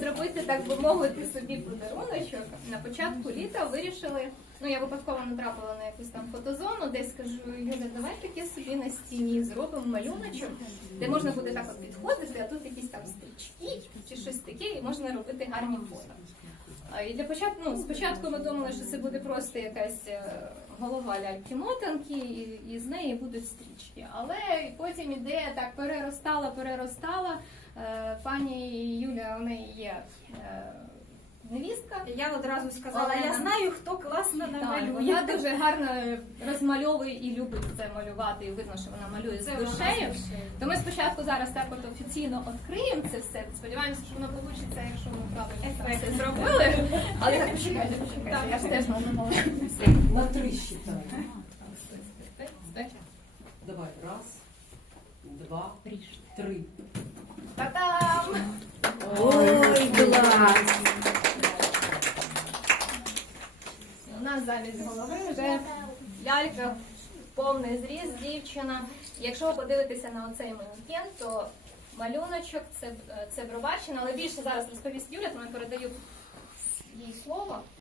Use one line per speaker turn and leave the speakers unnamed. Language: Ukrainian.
зробити, так би мовити, собі подаруночок, на початку літа вирішили, ну я випадково натрапила на якусь там фотозону, десь кажу, Юля, давай таке собі на стіні зробимо малюночок, де можна буде так от підходити, а тут якісь там стрічки чи щось таке, і можна робити гарні фото. І для початку, ну, спочатку ми думали, що це буде просто якась голова ляльки-мотанки, і з неї будуть стрічки. Але потім ідея так переростала. Пані Юля, у неї є невістка.
Я одразу сказала,
Олена.
я знаю, хто класно намалює.
Вона дуже гарно розмальовує і любить це малювати, і видно, що вона малює з душею. То ми спочатку зараз так от офіційно відкриємо це все. Сподіваємося, що воно вийде, якщо ми правильно все зробили. Але так, почекайте, я ж теж намалювала.
На 3 считай. Давай, 1, 2, 3.
Та-дам!
Ой, клас!
У нас замість голови вже лялька, повний зріст, дівчина. Якщо ви подивитеся на оцей манекен, то малюночок це Броварщина, але більше зараз розповість Юля, тому я передаю їй слово.